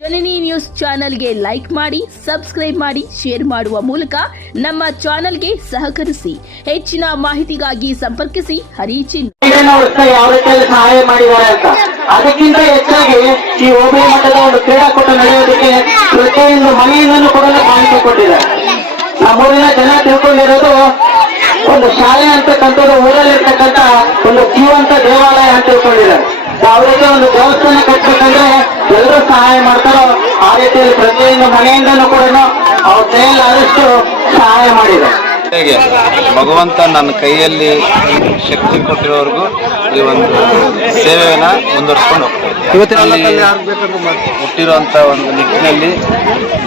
ಜನನಿ news ಚಾನೆಲ್ಗೆ like ಮಾಡಿ, subscribe ಮಾಡಿ, ಶೇರ್ ಮಾಡುವ ಮೂಲಕ ನಮ್ಮ ಚಾನೆಲ್ಗೆ ಸಹಕರಿಸಿ. ಹೆಚ್ಚಿನ ಮಾಹಿತಿಗಾಗಿ ಸಂಪರ್ಕಿಸಿ ಹರಿಚಿನ್. ಯಾವ ರೀತಿಯಲ್ಲಿ ಸಹಾಯ ಮಾಡಿದ್ದಾರೆ ಅಂತ ಅದಕ್ಕಿಂತ ಹೆಚ್ಚಾಗಿ ಈ ಹೋಬಳಿ ಮಟ್ಟದ ಒಂದು ಕ್ರೀಡಾಕೂಟ ನಡೆಯೋದಕ್ಕೆ ಪ್ರತಿಯೊಂದು ಮನೆಯಿಂದಲೂ ಕೂಡ ಮಾಹಿತಿ ಕೊಟ್ಟಿದ್ದಾರೆ. ನಮ್ಮೂರಿನ ಜನ ತಿಳ್ಕೊಂಡಿರೋದು ಒಂದು ಶಾಲೆ ಅಂತಕ್ಕಂಥದ್ದು ಊರಲ್ಲಿರ್ತಕ್ಕಂಥ ಒಂದು ಜೀವಂತ ದೇವಾಲಯ ಅಂತ ತಿಳ್ಕೊಂಡಿದ್ದಾರೆ. ಅವರಿಗೆ ಒಂದು ದೇವಸ್ಥಾನ ಕಟ್ಟಬೇಕಂದ್ರೆ ಎಲ್ಲರೂ ಸಹಾಯ ಮಾಡ್ತಾರೋ ಆ ರೀತಿಯಲ್ಲಿ ಪ್ರತಿಯೊಂದು ಮನೆಯಿಂದಲೂ ಕೂಡ ಅವ್ರ ಕೈಯಲ್ಲಾದಷ್ಟು ಸಹಾಯ ಮಾಡಿದ್ದಾರೆ. ಭಗವಂತ ನನ್ನ ಕೈಯಲ್ಲಿ ಶಕ್ತಿ ಕೊಟ್ಟಿರೋವರೆಗೂ ಈ ಒಂದು ಸೇವೆಯನ್ನ ಮುಂದುವರಿಸ್ಕೊಂಡು ಹುಟ್ಟಿರುವಂತ ಒಂದು ನಿಟ್ಟಿನಲ್ಲಿ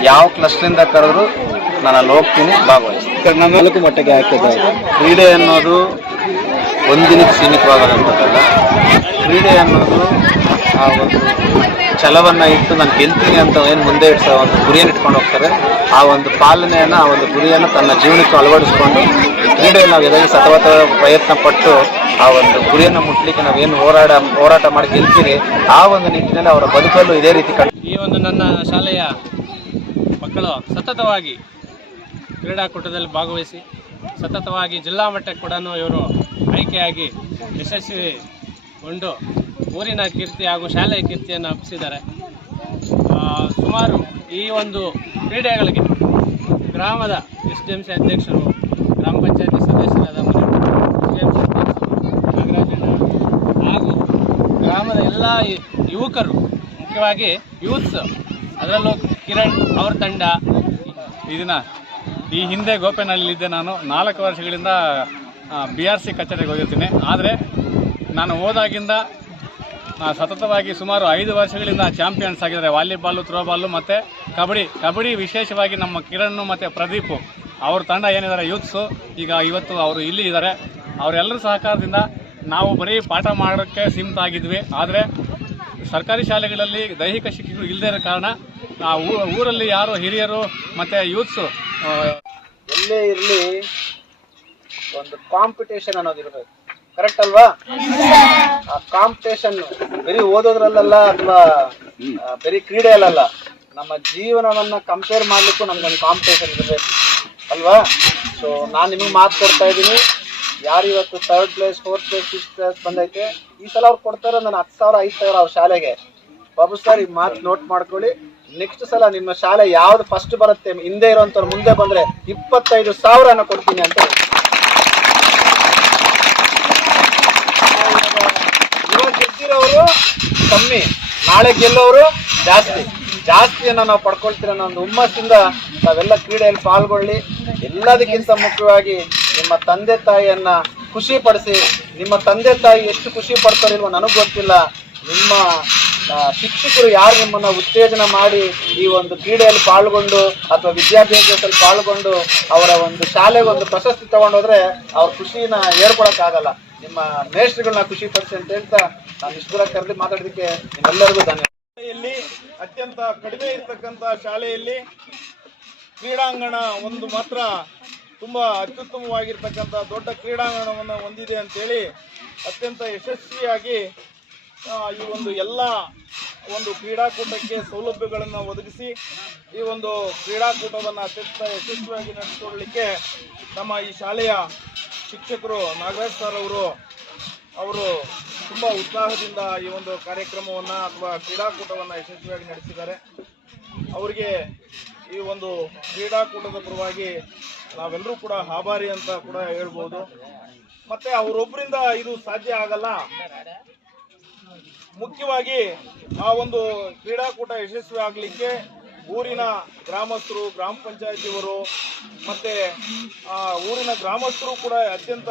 ಯಾವ ಕ್ಲಸ್ಟರಿಂದ ಕರೆದ್ರು ನಾನು ಅಲ್ಲಿ ಹೋಗ್ತೀನಿ, ಭಾಗವಹಿಸ್ತೀನಿ. ನಾಲ್ಕು ಮಟ್ಟಿಗೆ ಹಾಕಿದ್ದೆ. ಕ್ರೀಡೆ ಅನ್ನೋದು ಒಂದಿನಕ್ಕೆ ಸೀಮಿತವಾಗದಂಥದ್ದಲ್ಲ. ಕ್ರೀಡೆ ಅನ್ನೋದು ಆ ಒಂದು ಛಲವನ್ನು ಇಟ್ಟು ನಾನು ಗೆಲ್ತೀನಿ ಅಂತ ಏನು ಮುಂದೆ ಇಡ್ಸೋ ಒಂದು ಗುರಿಯನ್ನು ಇಟ್ಕೊಂಡು ಹೋಗ್ತಾರೆ. ಆ ಒಂದು ಪಾಲನೆಯನ್ನು, ಆ ಒಂದು ಗುರಿಯನ್ನು ತನ್ನ ಜೀವನಕ್ಕೆ ಅಳವಡಿಸ್ಕೊಂಡು ಕ್ರೀಡೆಯಲ್ಲಿ ನಾವು ಎದುರು ಸತತ ಪ್ರಯತ್ನ ಪಟ್ಟು ಆ ಒಂದು ಗುರಿಯನ್ನು ಮುಟ್ಲಿಕ್ಕೆ ನಾವೇನು ಹೋರಾಟ ಮಾಡಿ ಗೆಲ್ತೀರಿ, ಆ ಒಂದು ನಿಟ್ಟಿನಲ್ಲಿ ಅವರ ಬದುಕಲ್ಲೂ ಇದೇ ರೀತಿ ಈ ಒಂದು ನನ್ನ ಶಾಲೆಯ ಮಕ್ಕಳು ಸತತವಾಗಿ ಕ್ರೀಡಾಕೂಟದಲ್ಲಿ ಭಾಗವಹಿಸಿ ಸತತವಾಗಿ ಜಿಲ್ಲಾ ಮಟ್ಟಕ್ಕೆ ಕೂಡ ಇವರು ಆಯ್ಕೆಯಾಗಿ ಯಶಸ್ವಿಗೊಂಡು ಊರಿನ ಕೀರ್ತಿ ಹಾಗೂ ಶಾಲೆಯ ಕೀರ್ತಿಯನ್ನು ಹಬ್ಬಿಸಿದ್ದಾರೆ. ಸುಮಾರು ಈ ಒಂದು ಕ್ರೀಡೆಗಳಿಗೆ ಗ್ರಾಮದ SDMC ಅಧ್ಯಕ್ಷರು, ಗ್ರಾಮ ಪಂಚಾಯತಿ ಸದಸ್ಯರಾದ SDMC ಅಧ್ಯಕ್ಷರು ನಾಗರಾಜಣ್ಣ ಹಾಗೂ ಗ್ರಾಮದ ಎಲ್ಲ ಯುವಕರು, ಮುಖ್ಯವಾಗಿ ಯೂತ್ಸ್, ಅದರಲ್ಲೂ ಕಿರಣ್ ಅವ್ರ ತಂಡ. ಈ ಹಿಂದೆ ಗೋಪೆನಹಳ್ಳಿಲಿದ್ದೆ. ನಾನು 4 ವರ್ಷಗಳಿಂದ BRC ಕಚೇರಿಗೆ ಹೋಗಿರ್ತೀನಿ. ಆದರೆ ನಾನು ಹೋದಾಗಿಂದ ಸತತವಾಗಿ ಸುಮಾರು 5 ವರ್ಷಗಳಿಂದ ಚಾಂಪಿಯನ್ಸ್ ಆಗಿದ್ದಾರೆ. ವಾಲಿಬಾಲು, ಥ್ರೋಬಾಲು ಮತ್ತು ಕಬಡ್ಡಿ ವಿಶೇಷವಾಗಿ ನಮ್ಮ ಕಿರಣ್ ಮತ್ತು ಪ್ರದೀಪ್ ಅವ್ರ ತಂಡ ಏನಿದ್ದಾರೆ ಯೂತ್ಸು, ಇವತ್ತು ಅವರು ಇಲ್ಲಿ ಇದ್ದಾರೆ. ಅವರೆಲ್ಲರ ಸಹಕಾರದಿಂದ ನಾವು ಬರೀ ಪಾಠ ಮಾಡೋಕ್ಕೆ ಸೀಮಿತ ಆಗಿದ್ವಿ. ಆದರೆ ಸರ್ಕಾರಿ ಶಾಲೆಗಳಲ್ಲಿ ದೈಹಿಕ ಶಿಕ್ಷಕರು ಇಲ್ಲದೇ ಇರೋ ಕಾರಣ ಊರಲ್ಲಿ ಯಾರು ಹಿರಿಯರು ಮತ್ತು ಯೂತ್ಸು ಎಲ್ಲೇ ಇರಲಿ ಒಂದು ಕಾಂಪಿಟೇಷನ್ ಅನ್ನೋದಿರಬೇಕು. ಕರೆಕ್ಟ್ ಅಲ್ವಾ? ಆ ಕಾಂಪಿಟೇಷನ್ ಬರೀ ಓದೋದ್ರಲ್ಲ ಅಥವಾ ಬರೀ ಕ್ರೀಡೆಯಲ್ಲ, ನಮ್ಮ ಜೀವನವನ್ನ ಕಂಪೇರ್ ಮಾಡ್ಲಿಕ್ಕೂ ನಮ್ಗೊಂದು ಕಾಂಪಿಟೇಷನ್ ಇರಬೇಕು ಅಲ್ವಾ? ಸೊ ನಾನು ನಿಮಗೆ ಮಾತು ಕೊಡ್ತಾ ಇದ್ದೀನಿ. ಯಾರು ಇವತ್ತು 3rd place, 4th place, 5th place ಬಂದೈತೆ, ಈ ಸಲ ಅವ್ರು ಕೊಡ್ತಾರೆ ನಾನು 10,000, 5,000 ಅವ್ರ ಶಾಲೆಗೆ. ಬಾಬು ಸರ್, ಈ ಮಾತು ನೋಟ್ ಮಾಡ್ಕೊಳ್ಳಿ. ನೆಕ್ಸ್ಟ್ ಸಲ ನಿಮ್ಮ ಶಾಲೆ ಯಾವ್ದು ಫಸ್ಟ್ ಬರುತ್ತೆ, ಹಿಂದೆ ಇರುವಂತವ್ರು ಮುಂದೆ ಬಂದ್ರೆ 25,000 ಕೊಡ್ತೀನಿ ಅಂತ. ಇವಾಗ ಗೆದ್ದಿರೋರು ಕಮ್ಮಿ, ನಾಳೆ ಗೆಲ್ಲೋರು ಜಾಸ್ತಿಯನ್ನ ನಾವು ಪಡ್ಕೊಳ್ತೀರ ಅನ್ನೋ ಒಂದು ಹುಮ್ಮಸ್ಸಿಂದ ನಾವೆಲ್ಲ ಕ್ರೀಡೆಯಲ್ಲಿ ಪಾಲ್ಗೊಳ್ಳಿ. ಎಲ್ಲದಕ್ಕಿಂತ ಮುಖ್ಯವಾಗಿ ನಿಮ್ಮ ತಂದೆ ತಾಯಿಯನ್ನ ಖುಷಿ ಪಡಿಸಿ. ನಿಮ್ಮ ತಂದೆ ತಾಯಿ ಎಷ್ಟು ಖುಷಿ ಪಡ್ತಾರಿಲ್ವೋ ನನಗೆ ಗೊತ್ತಿಲ್ಲ. ನಿಮ್ಮ ಶಿಕ್ಷಕರು ಯಾರು ನಿಮ್ಮನ್ನ ಉತ್ತೇಜನ ಮಾಡಿ ಈ ಒಂದು ಕ್ರೀಡೆಯಲ್ಲಿ ಪಾಲ್ಗೊಂಡು ಅಥವಾ ವಿದ್ಯಾಭ್ಯಾಸದಲ್ಲಿ ಪಾಲ್ಗೊಂಡು ಅವರ ಒಂದು ಶಾಲೆಗೆ ಒಂದು ಪ್ರಶಸ್ತಿ ತಗೊಂಡೋದ್ರೆ ಅವ್ರ ಖುಷಿನ ಹೇಳ್ಕೊಳಕ್ಕಾಗಲ್ಲ. ನಿಮ್ಮ ಮೇಷ್ಟ್ರುಗಳನ್ನ ಖುಷಿ ಪಡಿಸಿ ಅಂತ ಹೇಳ್ತಾ ನಾನು ಇಷ್ಟರ ಕರೆದು ಮಾತಾಡೋದಕ್ಕೆ ನಿಮ್ಮೆಲ್ಲರಿಗೂ ಧನ್ಯವಾದ. ಅತ್ಯಂತ ಕಡಿಮೆ ಇರ್ತಕ್ಕಂಥ ಶಾಲೆಯಲ್ಲಿ ಕ್ರೀಡಾಂಗಣ ಒಂದು ಮಾತ್ರ ತುಂಬಾ ಅತ್ಯುತ್ತಮವಾಗಿರ್ತಕ್ಕಂಥ ದೊಡ್ಡ ಕ್ರೀಡಾಂಗಣವನ್ನು ಹೊಂದಿದೆ ಅಂತೇಳಿ ಅತ್ಯಂತ ಯಶಸ್ವಿಯಾಗಿ ಈ ಒಂದು ಎಲ್ಲ ಒಂದು ಕ್ರೀಡಾಕೂಟಕ್ಕೆ ಸೌಲಭ್ಯಗಳನ್ನು ಒದಗಿಸಿ ಈ ಒಂದು ಕ್ರೀಡಾಕೂಟವನ್ನು ಅತ್ಯಂತ ಯಶಸ್ವಿಯಾಗಿ ನಡೆಸಿಕೊಳ್ಳಲಿಕ್ಕೆ ನಮ್ಮ ಈ ಶಾಲೆಯ ಶಿಕ್ಷಕರು ನಾಗರಾಜ್ ಸರ್ ಅವರು ತುಂಬ ಉತ್ಸಾಹದಿಂದ ಈ ಒಂದು ಕಾರ್ಯಕ್ರಮವನ್ನು ಅಥವಾ ಕ್ರೀಡಾಕೂಟವನ್ನು ಯಶಸ್ವಿಯಾಗಿ ನಡೆಸಿದ್ದಾರೆ. ಅವರಿಗೆ ಈ ಒಂದು ಕ್ರೀಡಾಕೂಟದ ಪರವಾಗಿ ನಾವೆಲ್ಲರೂ ಕೂಡ ಆಭಾರಿ ಅಂತ ಕೂಡ ಹೇಳ್ಬೋದು. ಮತ್ತೆ ಅವರೊಬ್ಬರಿಂದ ಇದು ಸಾಧ್ಯ ಆಗಲ್ಲ. ಮುಖ್ಯವಾಗಿ ಆ ಒಂದು ಕ್ರೀಡಾಕೂಟ ಯಶಸ್ವಿ ಆಗಲಿಕ್ಕೆ ಊರಿನ ಗ್ರಾಮಸ್ಥರು, ಗ್ರಾಮ ಪಂಚಾಯತಿಯವರು ಮತ್ತೆ ಊರಿನ ಗ್ರಾಮಸ್ಥರು ಕೂಡ ಅತ್ಯಂತ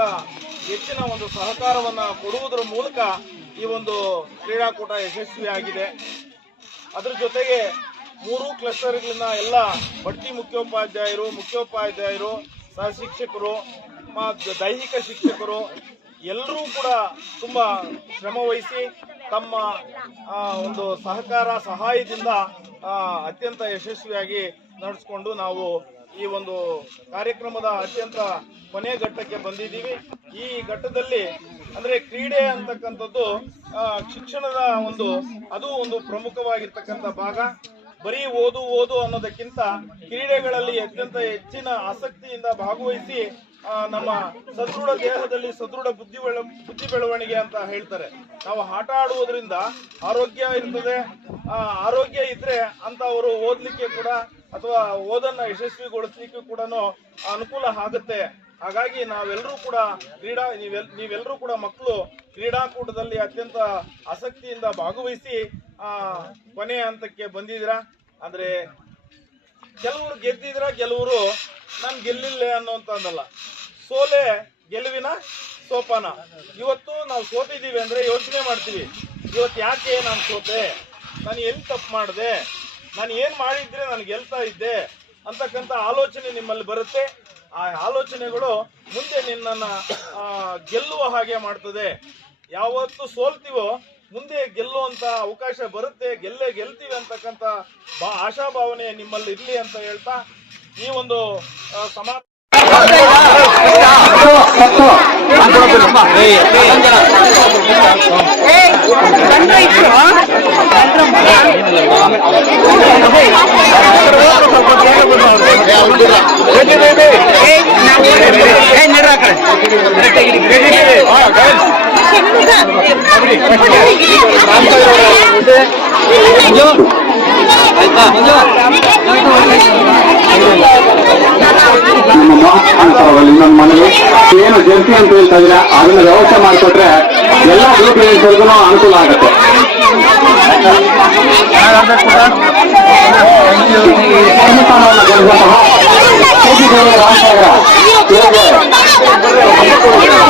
ಹೆಚ್ಚಿನ ಒಂದು ಸಹಕಾರವನ್ನು ಕೊಡುವುದರ ಮೂಲಕ ಈ ಒಂದು ಕ್ರೀಡಾಕೂಟ ಯಶಸ್ವಿಯಾಗಿದೆ. ಅದರ ಜೊತೆಗೆ 3 ಕ್ಲಸ್ಟರ್ಗಳಿಂದ ಎಲ್ಲ ಬಡ್ತಿ ಮುಖ್ಯೋಪಾಧ್ಯಾಯರು, ಸಹ ಶಿಕ್ಷಕರು, ದೈಹಿಕ ಶಿಕ್ಷಕರು ಎಲ್ಲರೂ ಕೂಡ ತುಂಬ ಶ್ರಮವಹಿಸಿ ತಮ್ಮ ಒಂದು ಸಹಾಯದಿಂದ ಅತ್ಯಂತ ಯಶಸ್ವಿಯಾಗಿ ನಡೆಸಿಕೊಂಡು ನಾವು ಈ ಒಂದು ಕಾರ್ಯಕ್ರಮದ ಅತ್ಯಂತ ಕೊನೆ ಘಟ್ಟಕ್ಕೆ ಬಂದಿದ್ದೀವಿ. ಈ ಘಟ್ಟದಲ್ಲಿ ಅಂದ್ರೆ ಕ್ರೀಡೆ ಅಂತಕ್ಕಂಥದ್ದು ಶಿಕ್ಷಣದ ಅದು ಒಂದು ಪ್ರಮುಖವಾಗಿರ್ತಕ್ಕಂಥ ಭಾಗ. ಬರೀ ಓದು ಓದು ಅನ್ನೋದಕ್ಕಿಂತ ಕ್ರೀಡೆಗಳಲ್ಲಿ ಅತ್ಯಂತ ಹೆಚ್ಚಿನ ಆಸಕ್ತಿಯಿಂದ ಭಾಗವಹಿಸಿ ನಮ್ಮ ಸದೃಢ ದೇಹದಲ್ಲಿ ಸದೃಢ ಬುದ್ಧಿ ಬೆಳವಣಿಗೆ ಅಂತ ಹೇಳ್ತಾರೆ. ನಾವು ಆಟ ಆಡುವುದರಿಂದ ಆರೋಗ್ಯ ಇರ್ತದೆ. ಆರೋಗ್ಯ ಇದ್ರೆ ಅಂತವರು ಓದ್ಲಿಕ್ಕೆ ಕೂಡ ಅಥವಾ ಓದನ್ನ ಯಶಸ್ವಿಗೊಳಿಸ್ಲಿಕ್ಕೆ ಕೂಡ ಅನುಕೂಲ ಆಗುತ್ತೆ. ಹಾಗಾಗಿ ನಾವೆಲ್ಲರೂ ಕೂಡ ನೀವೆಲ್ಲರೂ ಕೂಡ ಮಕ್ಕಳು ಕ್ರೀಡಾಕೂಟದಲ್ಲಿ ಅತ್ಯಂತ ಆಸಕ್ತಿಯಿಂದ ಭಾಗವಹಿಸಿ ಕೊನೆಯ ಹಂತಕ್ಕೆ ಬಂದಿದ್ದೀರಾ. ಅಂದ್ರೆ ಕೆಲವರು ಗೆದ್ದಿದ್ರ, ಕೆಲವರು ನಾನು ಗೆಲ್ಲಿಲ್ಲ ಅನ್ನೋಂತಂದಲ್ಲ. ಸೋಲೆ ಗೆಲುವಿನ ಸೋಪಾನ. ಇವತ್ತು ನಾವು ಸೋತಿದ್ದೀವಿ ಅಂದ್ರೆ ಯೋಚನೆ ಮಾಡ್ತೀವಿ, ಇವತ್ತು ಯಾಕೆ ನಾನು ಸೋತೆ, ನಾನು ಎಲ್ಲಿ ತಪ್ಪು ಮಾಡಿದೆ, ನಾನು ಏನ್ ಮಾಡಿದ್ರೆ ನಾನು ಗೆಲ್ತಾ ಇದ್ದೆ ಅಂತಕ್ಕಂಥ ಆಲೋಚನೆ ನಿಮ್ಮಲ್ಲಿ ಬರುತ್ತೆ. ಆ ಆಲೋಚನೆಗಳು ಮುಂದೆ ನಿನ್ನನ್ನ ಗೆಲ್ಲುವ ಹಾಗೆ ಮಾಡ್ತದೆ. ಯಾವತ್ತು ಸೋಲ್ತೀವೋ ಮುಂದೆ ಗೆಲ್ಲುವಂತ ಅವಕಾಶ ಬರುತ್ತೆ, ಗೆಲ್ತೀವಿ ಅಂತಕ್ಕಂಥ ಆಶಾಭಾವನೆ ನಿಮ್ಮಲ್ಲಿ ಇರ್ಲಿ ಅಂತ ಹೇಳ್ತಾ ಈ ಒಂದು ಸಮಾಜ ಇನ್ನೊಂದು ಮನವಿ, ಏನು ಜರ್ಸಿ ಅಂತ ಹೇಳ್ತಾ ಇದ್ದೀರಾ ಅದನ್ನ ವ್ಯವಸ್ಥೆ ಮಾಡಿಕೊಟ್ರೆ ಎಲ್ಲ ಗ್ರೂಪ್ ರೇಂಜ್ವರೆಗೂ ಅನುಕೂಲ ಆಗುತ್ತೆ.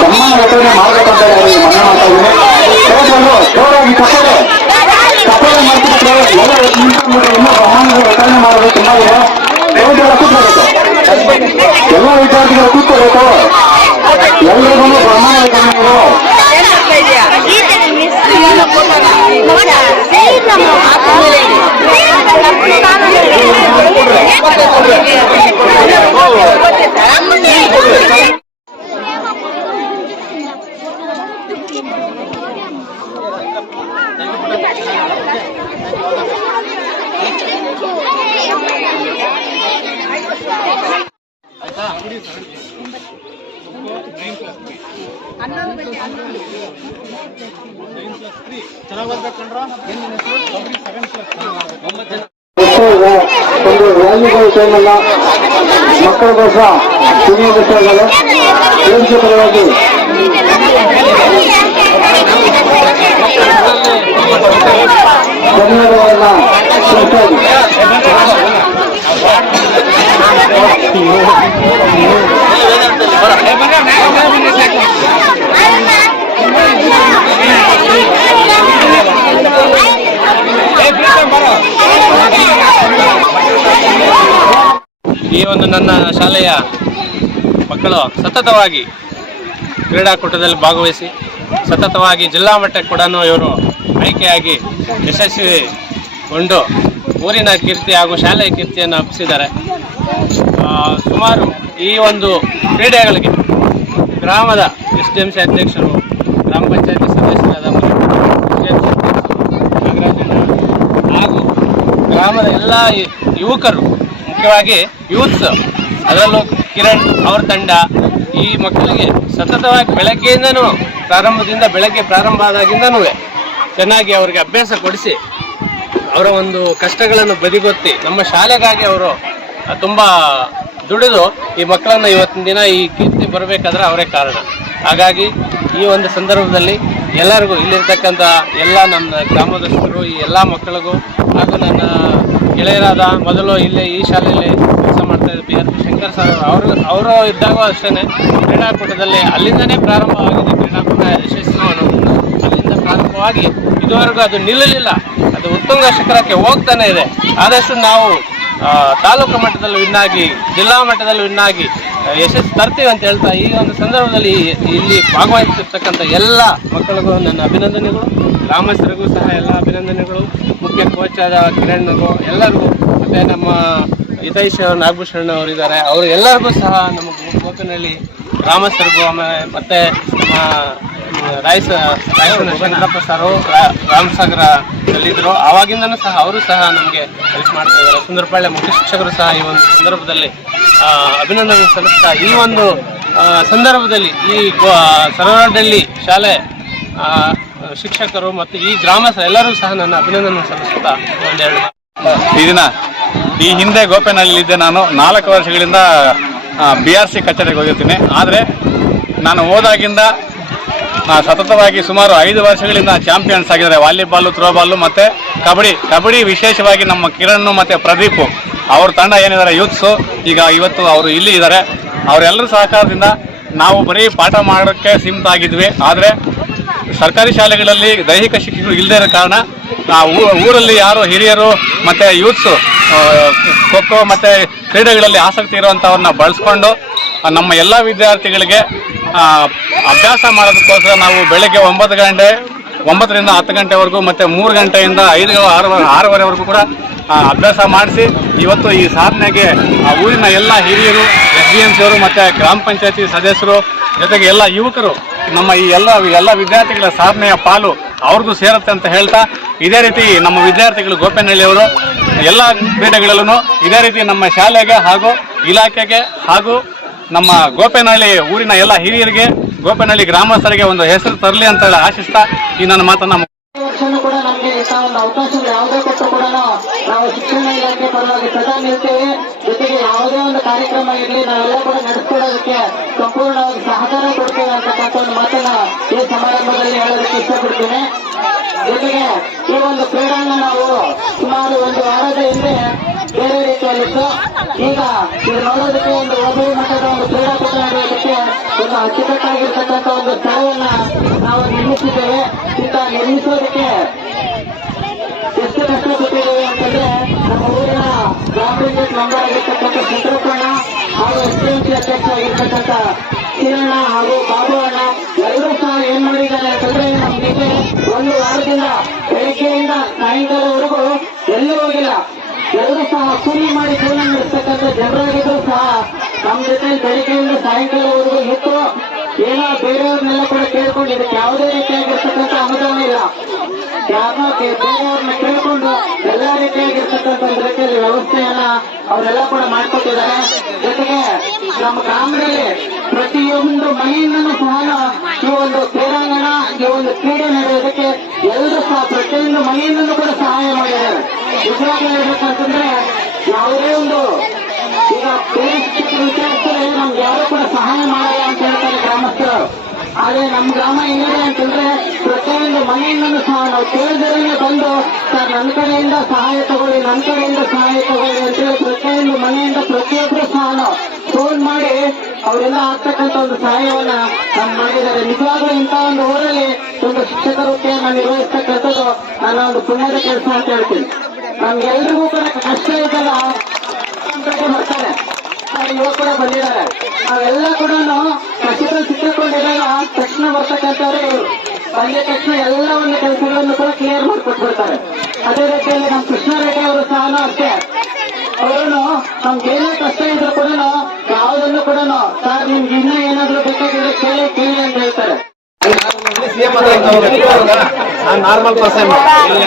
ಸನ್ಮಾನ ವಿತರಣೆ ಮಾಡಬೇಕಂತ ಮನವಿ ಮಾಡ್ತಾ ಇದ್ದೀನಿ. ಜೋರಾಗಿ ತಪ್ಪಲೆ ಮಾಡ್ತಿದ್ರೆ ಎಲ್ಲ ಇನ್ನೂ ಸನ್ಮಾನದ ವಿತರಣೆ ಮಾಡೋದು ತುಂಬಾ ಇದೆ. ಕೂತ್ಕೋಬೇಕು, ಎಲ್ಲ ವಿದ್ಯಾರ್ಥಿಗಳು ಕೂತ್ಕೋಬೇಕು. ಎಲ್ರಿಗೂ ಪ್ರಮಾಣ ವಿತರಣೆಗಳು ಒಂದು ವ್ಯಾಲ್ಯೂಬಲ್ ಟೈಮ್ ಅಲ್ಲ ಮಕ್ಕಳಿಗೋಸ್ಕರ ಸುನಿಯೋಗಿಸಲಾಗಲ್ಲ. ಪ್ರೇಕ್ಷಕರಾಗಿ ಧನ್ಯವಾದಗಳನ್ನ ತಿಳಿಸ್ತಾ ಈ ಒಂದು ನನ್ನ ಶಾಲೆಯ ಮಕ್ಕಳು ಸತತವಾಗಿ ಕ್ರೀಡಾಕೂಟದಲ್ಲಿ ಭಾಗವಹಿಸಿ ಸತತವಾಗಿ ಜಿಲ್ಲಾ ಮಟ್ಟಕ್ಕೆ ಕೂಡ ಇವರು ಆಯ್ಕೆಯಾಗಿ ಯಶಸ್ವಿಗೊಂಡು ಊರಿನ ಕೀರ್ತಿ ಹಾಗೂ ಶಾಲೆಯ ಕೀರ್ತಿಯನ್ನು ಹಬ್ಬಿಸಿದ್ದಾರೆ. ಸುಮಾರು ಈ ಒಂದು ಕ್ರೀಡೆಗಳಿಗೆ ಗ್ರಾಮದ SDMC ಅಧ್ಯಕ್ಷರು, ಗ್ರಾಮ ಪಂಚಾಯತಿ ಸದಸ್ಯರಾದ ನಾಗರಾಜಣ್ಣ ಹಾಗೂ ಗ್ರಾಮದ ಎಲ್ಲ ಯುವಕರು, ಮುಖ್ಯವಾಗಿ ಯೂತ್ಸ್, ಅದರಲ್ಲೂ ಕಿರಣ್ ಅವ್ರ ತಂಡ ಈ ಮಕ್ಕಳಿಗೆ ಸತತವಾಗಿ ಬೆಳಗ್ಗೆ ಪ್ರಾರಂಭ ಆದಾಗಿಂದನೂ ಚೆನ್ನಾಗಿ ಅವರಿಗೆ ಅಭ್ಯಾಸ ಕೊಡಿಸಿ ಅವರ ಒಂದು ಕಷ್ಟಗಳನ್ನು ಬದಿಗೊತ್ತಿ ನಮ್ಮ ಶಾಲೆಗಾಗಿ ಅವರು ತುಂಬ ದುಡಿದು ಈ ಮಕ್ಕಳನ್ನು ಇವತ್ತಿನ ದಿನ ಈ ಕೀರ್ತಿ ಬರಬೇಕಾದ್ರೆ ಅವರೇ ಕಾರಣ. ಹಾಗಾಗಿ ಈ ಒಂದು ಸಂದರ್ಭದಲ್ಲಿ ಎಲ್ಲರಿಗೂ ಇಲ್ಲಿರ್ತಕ್ಕಂಥ ಎಲ್ಲ ನನ್ನ ಗ್ರಾಮದಸ್ಥರು, ಈ ಎಲ್ಲ ಮಕ್ಕಳಿಗೂ ಹಾಗೂ ನನ್ನ ಗೆಳೆಯರಾದ ಮೊದಲು ಇಲ್ಲೇ ಈ ಶಾಲೆಯಲ್ಲಿ ಕೆಲಸ ಮಾಡ್ತಾಯಿದ್ದ BRP ಶಂಕರ್ ಸರ್ ಅವರು ಇದ್ದಾಗ ಅಷ್ಟೇ ಕ್ರೀಡಾಕೂಟದಲ್ಲಿ ಅಲ್ಲಿಂದನೇ ಪ್ರಾರಂಭವಾಗಿದೆ. ಕ್ರೀಡಾಕೂಟ ಯಶಸ್ಸು ಅನ್ನೋದನ್ನು ಅಲ್ಲಿಂದ ಪ್ರಾರಂಭವಾಗಿ ಇದುವರೆಗೂ ಅದು ನಿಲ್ಲಲಿಲ್ಲ, ಅದು ಉತ್ತುಂಗ ಶಿಖರಕ್ಕೆ ಹೋಗ್ತಾನೆ ಇದೆ. ಆದಷ್ಟು ನಾವು ತಾಲೂಕು ಮಟ್ಟದಲ್ಲಿ ವಿನ್ನಾಗಿ, ಜಿಲ್ಲಾ ಮಟ್ಟದಲ್ಲಿ ವಿನ್ನಾಗಿ ಯಶಸ್ಸು ತರ್ತೀವಿ ಅಂತ ಹೇಳ್ತಾ ಈ ಒಂದು ಸಂದರ್ಭದಲ್ಲಿ ಇಲ್ಲಿ ಭಾಗವಹಿಸಿರ್ತಕ್ಕಂಥ ಎಲ್ಲ ಮಕ್ಕಳಿಗೂ ನನ್ನ ಅಭಿನಂದನೆಗಳು, ಗ್ರಾಮಸ್ಥರಿಗೂ ಸಹ ಎಲ್ಲ ಅಭಿನಂದನೆಗಳು, ಮುಖ್ಯ ಕೋಚ್ ಆದ ಕಿರಣ್ಗೂ ಎಲ್ಲರಿಗೂ, ಮತ್ತು ನಮ್ಮ ಹಿತೈಷ್ ನಾಗಭೂಷಣ್ ಅವರಿದ್ದಾರೆ, ಅವರು ಎಲ್ಲರಿಗೂ ಸಹ ನಮ್ಮ ಗೋಕನಹಳ್ಳಿ ಗ್ರಾಮಸ್ಥರಿಗೂ ಮತ್ತು ನಮ್ಮ ಚಂದ್ರಪ್ಪ ಸರು ರಾಮಸಾಗರದಲ್ಲಿದ್ದರು. ಆವಾಗಿಂದನೂ ಸಹ ಅವರು ಸಹ ನಮಗೆ ಹೆಲ್ಪ್ ಮಾಡ್ತಾ ಇದ್ದಾರೆ. ಸುಂದರಪಾಳ್ಯ ಮುಖ್ಯ ಶಿಕ್ಷಕರು ಸಹ ಈ ಒಂದು ಸಂದರ್ಭದಲ್ಲಿ ಅಭಿನಂದನೆ ಸಲ್ಲಿಸ್ತಾ, ಈ ಒಂದು ಸಂದರ್ಭದಲ್ಲಿ ಈ ಸರವರಡಳ್ಳಿ ಶಾಲೆ ಶಿಕ್ಷಕರು ಮತ್ತು ಈ ಗ್ರಾಮಸ್ಥರು ಎಲ್ಲರೂ ಸಹ ನನ್ನ ಅಭಿನಂದನೆ ಸಲ್ಲಿಸುತ್ತಾ ಒಂದೆರಡು ಈ ಹಿಂದೆ ಗೋಪೇನಹಳ್ಳಿಯಿದ್ದೆ. ನಾನು 4 ವರ್ಷಗಳಿಂದ BRC ಕಚೇರಿಗೆ ಹೋಗಿರ್ತೀನಿ. ಆದರೆ ನಾನು ಹೋದಾಗಿಂದ ಸತತವಾಗಿ ಸುಮಾರು 5 ವರ್ಷಗಳಿಂದ ಚಾಂಪಿಯನ್ಸ್ ಆಗಿದ್ದಾರೆ. ವಾಲಿಬಾಲು, ಥ್ರೋಬಾಲು ಮತ್ತು ಕಬಡ್ಡಿ ವಿಶೇಷವಾಗಿ ನಮ್ಮ ಕಿರಣ್ ಮತ್ತು ಪ್ರದೀಪ್ ಅವ್ರ ತಂಡ ಏನಿದ್ದಾರೆ ಯೂತ್ಸು, ಇವತ್ತು ಅವರು ಇಲ್ಲಿ ಇದ್ದಾರೆ. ಅವರೆಲ್ಲರ ಸಹಕಾರದಿಂದ ನಾವು ಬರೀ ಪಾಠ ಮಾಡೋಕ್ಕೆ ಸೀಮಿತ ಆಗಿದ್ವಿ. ಆದರೆ ಸರ್ಕಾರಿ ಶಾಲೆಗಳಲ್ಲಿ ದೈಹಿಕ ಶಿಕ್ಷಕರು ಇಲ್ಲದೇ ಇರೋ ಕಾರಣ ಊರಲ್ಲಿ ಯಾರು ಹಿರಿಯರು ಮತ್ತು ಯೂತ್ಸು ಖೋಖೋ ಮತ್ತು ಕ್ರೀಡೆಗಳಲ್ಲಿ ಆಸಕ್ತಿ ಇರುವಂಥವ್ರನ್ನ ಬಳಸ್ಕೊಂಡು ನಮ್ಮ ಎಲ್ಲ ವಿದ್ಯಾರ್ಥಿಗಳಿಗೆ ಅಭ್ಯಾಸ ಮಾಡೋದಕ್ಕೋಸ್ಕರ ನಾವು ಬೆಳಗ್ಗೆ 9ರಿಂದ 10 ಗಂಟೆವರೆಗೂ ಮತ್ತು 3 ಗಂಟೆಯಿಂದ 6:30ವರೆಗೂ ಕೂಡ ಅಭ್ಯಾಸ ಮಾಡಿಸಿ ಇವತ್ತು ಈ ಸಾಧನೆಗೆ ಊರಿನ ಎಲ್ಲ ಹಿರಿಯರು, SDMC ಅವರು ಮತ್ತು ಗ್ರಾಮ ಪಂಚಾಯತಿ ಸದಸ್ಯರು ಜೊತೆಗೆ ಎಲ್ಲ ಯುವಕರು ನಮ್ಮ ಈ ಎಲ್ಲ ವಿದ್ಯಾರ್ಥಿಗಳ ಸಾಧನೆಯ ಪಾಲು ಅವ್ರಿಗೂ ಸೇರುತ್ತೆ ಅಂತ ಹೇಳ್ತಾ, ಇದೇ ರೀತಿ ನಮ್ಮ ವಿದ್ಯಾರ್ಥಿಗಳು ಗೋಪೇನಹಳ್ಳಿಯವರು ಎಲ್ಲ ಕ್ರೀಡೆಗಳಲ್ಲೂ ಇದೇ ರೀತಿ ನಮ್ಮ ಶಾಲೆಗೆ ಹಾಗೂ ಇಲಾಖೆಗೆ ಹಾಗೂ ನಮ್ಮ ಗೋಪೇನಹಳ್ಳಿ ಊರಿನ ಎಲ್ಲ ಹಿರಿಯರಿಗೆ, ಗೋಪೇನಹಳ್ಳಿ ಗ್ರಾಮಸ್ಥರಿಗೆ ಒಂದು ಹೆಸರು ತರಲಿ ಅಂತ ಹೇಳಿ ಆಶಿಸ್ತಾ ಈ ನನ್ನ ಮಾತನ್ನ ವರ್ಷನೂ ಕೂಡ ನಮಗೆ ಇಂತಹ ಒಂದು ಅವಕಾಶಗಳು ಯಾವುದೇ ಕೊಟ್ಟು ಕೂಡ ನಾವು ಶಿಕ್ಷಣ ಇಲಾಖೆ ಪರವಾಗಿ ಸದಾ ನಿಲ್ತೇವೆ. ಜೊತೆಗೆ ಯಾವುದೇ ಒಂದು ಕಾರ್ಯಕ್ರಮ ಇರಲಿ ನಾವೆಲ್ಲ ಕೂಡ ನಡೆಸ್ಕೊಡೋದಕ್ಕೆ ಸಂಪೂರ್ಣವಾಗಿ ಸಹಕಾರ ಕೊಡ್ತೇವೆ ಅಂತಕ್ಕಂಥ ಒಂದು ಮಾತನ್ನ ಈ ಸಮಾರಂಭದಲ್ಲಿ ಹೇಳೋದಕ್ಕೆ ಇಷ್ಟಪಡ್ತೇನೆ. ಜೊತೆಗೆ ಈ ಒಂದು ಕ್ರೀಡಾಂಗಣ ನಾವು ಸುಮಾರು 1 ವಾರದ ಹಿಂದೆ ಬೇರೆ ರೀತಿಯಲ್ಲಿತ್ತು. ಈಗ ಇದು ನೋಡೋದಕ್ಕೆ ಒಂದು ಹೋಬಳಿ ಮಟ್ಟದ ಒಂದು ಕ್ರೀಡಾಕೂಟ ನಡೆಯೋದಕ್ಕೆ ಒಂದು ಅಚ್ಚುಕಟ್ಟಾಗಿರ್ತಕ್ಕಂಥ ಒಂದು ಸ್ಥಳವನ್ನ ನಾವು ನಿರ್ಮಿಸಿದ್ದೇವೆ. ಇಂಥ ನಿರ್ಮಿಸೋದಕ್ಕೆ ಎಷ್ಟು ಕಷ್ಟಪಟ್ಟಿದ್ದೇವೆ ಅಂತಂದ್ರೆ ನಮ್ಮ ಊರಿನ ಗ್ರಾಮ ಪಂಚಾಯತ್ ಮೆಂಬರ್ ಆಗಿರ್ತಕ್ಕಂಥ ಚಂದ್ರಪ್ಪಣ್ಣ ಹಾಗೂ SDMC ಅಧ್ಯಕ್ಷ ಆಗಿರ್ತಕ್ಕಂಥ ಕಿರಣ ಹಾಗೂ ಬಾಬು ಅಣ್ಣ ಎಲ್ಲರೂ ಸಹ ಏನ್ ಮಾಡಿದ್ದಾರೆ ಅಂತಂದ್ರೆ ನಮ್ಗೆ 1 ವಾರದಿಂದ ಬೆಳಿಗ್ಗೆಯಿಂದ ಸಾಯಂಕಾಲವರೆಗೂ ಎಲ್ಲೂ ಹೋಗಿಲ್ಲ. ಎಲ್ಲರೂ ಸಹ ಕೂಲಿ ಮಾಡಿ ಜೀವನ ನಡೆಸ್ತಕ್ಕಂಥ ಜನರಾಗಿದ್ರು ಸಹ ನಮ್ಮ ಜೊತೆ ಬೆಳಿಗ್ಗೆಯಿಂದ ಸಾಯಂಕಾಲವರೆಗೂ ಇತ್ತು. ಏನೋ ಬೇರೆಯವ್ರನ್ನೆಲ್ಲ ಕೂಡ ಕೇಳ್ಕೊಂಡು ಇದಕ್ಕೆ ಯಾವುದೇ ರೀತಿಯಾಗಿರ್ತಕ್ಕಂಥ ಅನುದಾನ ಇಲ್ಲ. ಯಾರನ್ನೋ ಬೇರೆಯವ್ರನ್ನ ಕೇಳ್ಕೊಂಡು ಎಲ್ಲಾ ರೀತಿಯಾಗಿರ್ತಕ್ಕಂಥ ರೀತಿಯಲ್ಲಿ ವ್ಯವಸ್ಥೆಯನ್ನ ಅವರೆಲ್ಲ ಕೂಡ ಮಾಡ್ಕೊಟ್ಟಿದ್ದಾರೆ. ಜೊತೆಗೆ ನಮ್ಮ ಗ್ರಾಮದಲ್ಲಿ ಪ್ರತಿಯೊಂದು ಮನೆಯಿಂದನೂ ಸಹ ಈ ಒಂದು ಕ್ರೀಡಾಂಗಣ, ಈ ಒಂದು ಕ್ರೀಡೆ ನಡೆಯೋದಕ್ಕೆ ಎಲ್ಲರೂ ಸಹ ಪ್ರತಿಯೊಂದು ಮನೆಯಿಂದನೂ ಕೂಡ ಸಹಾಯ ಮಾಡಿದ್ದಾರೆ. ನಿಜವಾಗಿ ಹೇಳ್ಬೇಕಂತಂದ್ರೆ ಯಾವುದೇ ಒಂದು ಈಗ ಬೇರೆ ಶಿಕ್ಷಕರು ವಿಚಾರಿಸಿದ್ರೆ ನಮ್ಗೆ ಯಾರು ಕೂಡ ಸಹಾಯ ಮಾಡಲ್ಲ ಅಂತ ಹೇಳ್ತಾರೆ ಗ್ರಾಮಸ್ಥರು. ಆದ್ರೆ ನಮ್ಮ ಗ್ರಾಮ ಏನಿದೆ ಅಂತಂದ್ರೆ ಪ್ರತಿಯೊಂದು ಮನೆಯಿಂದನೂ ಸಹ ನಾವು ಕೇಳಿದರೇನೆ ಬಂದು ಸರ್ ನನ್ನ ಕಡೆಯಿಂದ ಸಹಾಯ ತಗೊಳ್ಳಿ, ನನ್ನ ಕಡೆಯಿಂದ ಸಹಾಯ ತಗೊಳ್ಳಿ ಅಂತೇಳಿ ಪ್ರತಿಯೊಂದು ಮನೆಯಿಂದ ಪ್ರತಿಯೊಬ್ಬರು ಸಹ ಫೋನ್ ಮಾಡಿ ಅವರೆಲ್ಲ ಆಗ್ತಕ್ಕಂಥ ಒಂದು ಸಹಾಯವನ್ನ ಮಾಡಿದ್ದಾರೆ. ನಿಜವಾಗ್ಲೂ ಇಂಥ ಒಂದು ಊರಲ್ಲಿ ಒಂದು ಶಿಕ್ಷಕ ವೃತ್ತಿಯನ್ನ ನಿರ್ವಹಿಸ್ತಕ್ಕಂಥದ್ದು ನನ್ನ ಒಂದು ಪುಣ್ಯದ ಕೆಲಸ ಅಂತ ಹೇಳ್ತೀನಿ. ನಮ್ಗೆಲ್ರಿಗೂ ಕೂಡ ಕಷ್ಟ ಇದ್ದಾಗ ಬರ್ತಾರೆ, ಇವಾಗ ಕೂಡ ಬಂದಿದ್ದಾರೆ. ನಾವೆಲ್ಲ ಕೂಡ ಕಷ್ಟದಲ್ಲಿ ಸಿಕ್ಕಿಕೊಂಡಿದಾಗ ತಕ್ಷಣ ಬರ್ತಕ್ಕಂಥವ್ರು ಇವರು ಬಂದ ತಕ್ಷಣ ಎಲ್ಲ ಒಂದು ಕೆಲಸಗಳನ್ನು ಕೂಡ ಕ್ಲಿಯರ್ ಮಾಡಿಕೊಟ್ಬಿಡ್ತಾರೆ. ಅದೇ ರೀತಿಯಲ್ಲಿ ನಮ್ಮ ಕೃಷ್ಣಾರೆಡ್ಡಿ ಅವರು ಸಹ ಅಷ್ಟೇ, ಅವರು ನಮ್ಗೇನೇ ಕಷ್ಟ ಇದ್ರು ಕೂಡ ಯಾವುದನ್ನು ಕೂಡ ಸರ್ ನಿಮ್ಗೆ ಇನ್ನೂ ಏನಾದ್ರು ಬೇಕಾಗಿದ್ರೆ ಕೇಳಿ ಅಂತ ಹೇಳ್ತಾರೆ. ನಾರ್ಮಲ್ ಪರ್ಸನ್ ಹೋಬಳಿ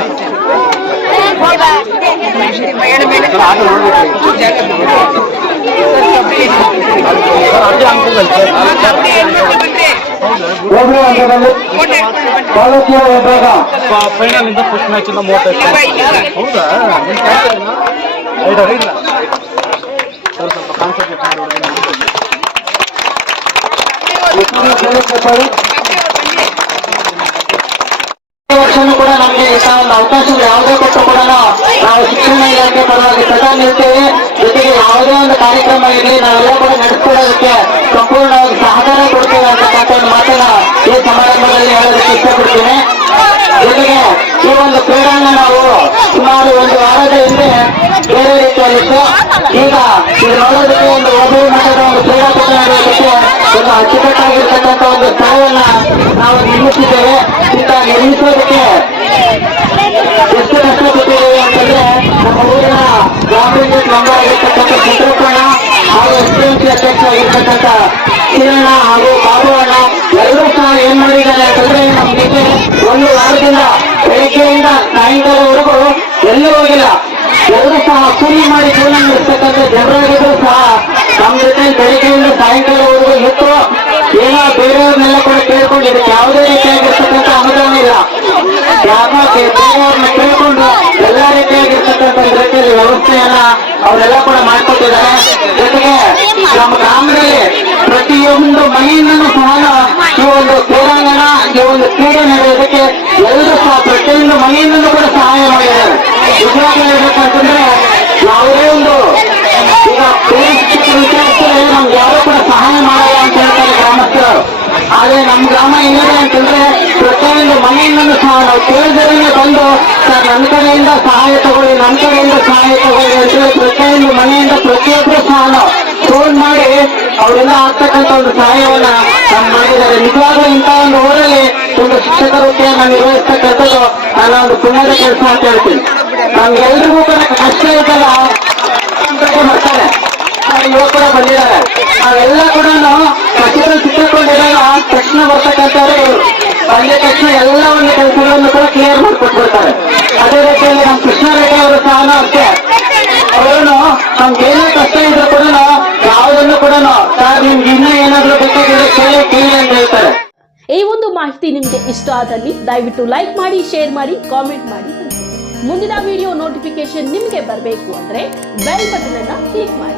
ಹಂತದಲ್ಲಿ ತಾಲೂಕಿನ ವಿಭಾಗ ಫೈನಲ್ ಇಂದ ಫಸ್ಟ್ ಮ್ಯಾಚ್ ಇಂದ 35. ಹೌದಾ? ಸ್ವಲ್ಪ ಕಾನ್ಸಂಟ್ರೇಟ್ ವರ್ಷನೂ ಕೂಡ ನಮಗೆ ಇಂತಹ ಒಂದು ಅವಕಾಶಗಳು ಯಾವುದೇ ಕೊಟ್ಟು ಕೂಡ ನಾವು ಶಿಕ್ಷಣ ಇಲಾಖೆ ಪರವಾಗಿ ಸದಾ ನಿಲ್ತೇವೆ. ಜೊತೆಗೆ ಯಾವುದೇ ಒಂದು ಕಾರ್ಯಕ್ರಮ ಇರಲಿ ನಾವೆಲ್ಲ ಕೂಡ ನಡೆಸ್ಕೊಡೋದಕ್ಕೆ ಸಂಪೂರ್ಣವಾಗಿ ಸಹಕಾರ ಕೊಡ್ತೇವೆ ಅಂತಕ್ಕಂಥ ಒಂದು ಮಾತನ್ನ ಈ ಸಮಾರಂಭದಲ್ಲಿ ಹೇಳೋದಕ್ಕೆ ಇಷ್ಟಪಡ್ತೀನಿ. ಜೊತೆಗೆ ಈ ಒಂದು ಕ್ರೀಡಾಂಗಣ ನಾವು ಸುಮಾರು 1 ವಾರದ ಹಿಂದೆ ಬೇರೆ ರೀತಿಯಲ್ಲಿತ್ತು. ಈಗ ಇದು ನೋಡೋದಕ್ಕೆ ಒಂದು ಹೋಬಳಿ ಮಟ್ಟದ ಒಂದು ಕ್ರೀಡಾಕೂಟ ನಡೆಯೋದಕ್ಕೆ ಒಂದು ಅಚ್ಚುಕಟ್ಟಾಗಿರ್ತಕ್ಕಂಥ ಒಂದು ಸ್ಥಳವನ್ನ ನಾವು ನಿರ್ಮಿಸಿದ್ದೇವೆ. ಇಂಥ ನಿರ್ಮಿಸೋದಕ್ಕೆ ಎಷ್ಟು ಕಷ್ಟಪಟ್ಟಿದ್ದೇವೆ ಅಂತಂದ್ರೆ ನಮ್ಮ ಊರಿನ ಗ್ರಾಮ ಪಂಚಾಯತ್ ಮೆಂಬರ್ ಆಗಿರ್ತಕ್ಕಂಥ ಚಂದ್ರಪ್ಪಣ್ಣ ಹಾಗೂ SDMC ಅಧ್ಯಕ್ಷರಾಗಿರ್ತಕ್ಕಂಥ ಕಿರಣ ಹಾಗೂ ಬಾಬು ಅಣ್ಣ ಎಲ್ಲರೂ ಸಹ ಏನ್ ಮಾಡಿದ್ದಾರೆ ಅಂತಂದ್ರೆ ನಮ್ಮ ಜೊತೆ ಒಂದು ವಾರದಿಂದ ಬೆಳಗ್ಗೆಯಿಂದ ಸಾಯಂಕಾಲವರೆಗೂ ಎಲ್ಲೂ ಹೋಗಿಲ್ಲ. ಎಲ್ಲರೂ ಸಹ ಕೂಲಿ ಮಾಡಿ ಜೀವನ ನಡೆಸ್ತಕ್ಕಂಥ ಜನರಾಗಿದ್ರು ಸಹ ನಮ್ಮ ಜೊತೆ ಬೆಳಗ್ಗೆಯಿಂದ ಸಾಯಂಕಾಲವರೆಗೂ ಇತ್ತು. ಏನೋ ಬೇರೆಯವ್ರನ್ನೆಲ್ಲ ಕೂಡ ಕೇಳ್ಕೊಂಡು ಇದಕ್ಕೆ ಯಾವುದೇ ರೀತಿಯಾಗಿರ್ತಕ್ಕಂಥ ಅನುದಾನ ಇಲ್ಲ. ಯಾರೋ ಬೇರೆಯವ್ರನ್ನ ಕೇಳ್ಕೊಂಡು ಎಲ್ಲಾ ರೀತಿಯಾಗಿರ್ತಕ್ಕಂಥ ರೀತಿಯಲ್ಲಿ ವ್ಯವಸ್ಥೆಯನ್ನ ಅವರೆಲ್ಲ ಕೂಡ ಮಾಡ್ಕೊಟ್ಟಿದ್ದಾರೆ. ಜೊತೆಗೆ ನಮ್ಮ ಗ್ರಾಮದಲ್ಲಿ ಪ್ರತಿಯೊಂದು ಮನೆಯಿಂದನೂ ಸಹ ಈ ಒಂದು ಕ್ರೀಡಾಂಗಣ, ಈ ಒಂದು ಕ್ರೀಡೆ ನಡೆಯೋದಕ್ಕೆ ಎಲ್ಲರೂ ಸಹ ಪ್ರತಿಯೊಂದು ಮನೆಯಿಂದನೂ ಕೂಡ ಸಹಾಯ ಮಾಡಿದ್ದಾರೆ. ನಿಜವಾಗಿ ಹೇಳ್ಬೇಕಂತಂದ್ರೆ ಯಾವುದೇ ಒಂದು ಈಗ ಬೇರೆ ಶಿಕ್ಷಕರು ವಿಚಾರಿಸಿದ್ರೆ ನಮ್ಗೆ ಯಾರು ಕೂಡ ಸಹಾಯ ಮಾಡಲ್ಲ ಅಂತ ಹೇಳ್ತಾರೆ ಗ್ರಾಮಸ್ಥರು. ಆದ್ರೆ ನಮ್ಮ ಗ್ರಾಮ ಏನಿದೆ ಅಂತಂದ್ರೆ ಪ್ರತಿಯೊಂದು ಮನೆಯಿಂದನೂ ಸಹ ನಾವು ಕೇಳಿದರೇ ಬಂದು ಸರ್ ನನ್ನ ಕಡೆಯಿಂದ ಸಹಾಯ ತಗೊಳ್ಳಿ, ನನ್ನ ಕಡೆಯಿಂದ ಸಹಾಯ ತಗೊಳ್ಳಿ ಅಂತೇಳಿ ಪ್ರತಿಯೊಂದು ಮನೆಯಿಂದ ಪ್ರತಿಯೊಬ್ಬರು ಸಹ ಫೋನ್ ಮಾಡಿ ಅವರಿಂದ ಆಗ್ತಕ್ಕಂಥ ಒಂದು ಸಹಾಯವನ್ನ ನಮ್ಗೆ ಮಾಡಿದ್ದಾರೆ. ನಿಜವಾಗ್ಲೂ ಇಂಥ ಒಂದು ಊರಲ್ಲಿ ಒಂದು ಶಿಕ್ಷಕ ವೃತ್ತಿಯನ್ನ ನಿರ್ವಹಿಸ್ತಕ್ಕಂಥದ್ದು ನನ್ನ ಒಂದು ಪುಣ್ಯದ ಕೆಲಸ ಅಂತ ಹೇಳ್ತೀನಿ. ನಮ್ಗೆಲ್ರಿಗೂ ಕೂಡ ಕಷ್ಟ ಇದ್ದಲ್ಲ ಬರ್ತಾರೆ, ಇವಾಗ ಕೂಡ ಬಂದಿದ್ದಾರೆ. ನಾವೆಲ್ಲ ಕೂಡ ಕಷ್ಟದಲ್ಲಿ ಸಿಕ್ಕಿಕೊಂಡಿರಲ್ಲ ತಕ್ಷಣ ಬರ್ತಕ್ಕಂಥವ್ರು ಇವರು. ಬಂದ ತಕ್ಷಣ ಎಲ್ಲ ಒಂದು ಕೆಲಸಗಳನ್ನು ಕೂಡ ಕ್ಲಿಯರ್ ಮಾಡಿಕೊಟ್ಬಿಡ್ತಾರೆ. ಅದೇ ರೀತಿಯಲ್ಲಿ ನಮ್ಮ ಕೃಷ್ಣ ರೆಡ್ಡಿ ಅವರು ಸಹ ಅಷ್ಟೇ, ಅವರು ನಮ್ಗೆ ಏನೇ ಕಷ್ಟ ಇದ್ರು ಕೂಡ ಯಾವುದನ್ನು ಕೂಡ ಸರ್ ನಿಮ್ಗೆ ಇನ್ನೂ ಏನಾದ್ರೂ ಬೇಕಾಗಿದ್ರೆ ಕೇಳಿ ಅಂತ ಹೇಳ್ತಾರೆ. ಈ ಒಂದು ಮಾಹಿತಿ ನಿಮಗೆ ಇಷ್ಟ ಆದಲ್ಲಿ ದಯವಿಟ್ಟು ಲೈಕ್ ಮಾಡಿ, ಶೇರ್ ಮಾಡಿ, ಕಾಮೆಂಟ್ ಮಾಡಿ. ಮುಂದಿನ ವಿಡಿಯೋ ನೋಟಿಫಿಕೇಶನ್ ನಿಮಗೆ ಬರಬೇಕು ಅಂದ್ರೆ ಬೆಲ್ ಬಟನ್ ಅನ್ನ ಕ್ಲಿಕ್ ಮಾಡಿ.